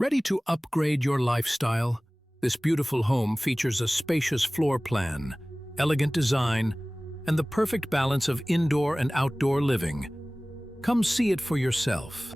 Ready to upgrade your lifestyle? This beautiful home features a spacious floor plan, elegant design, and the perfect balance of indoor and outdoor living. Come see it for yourself.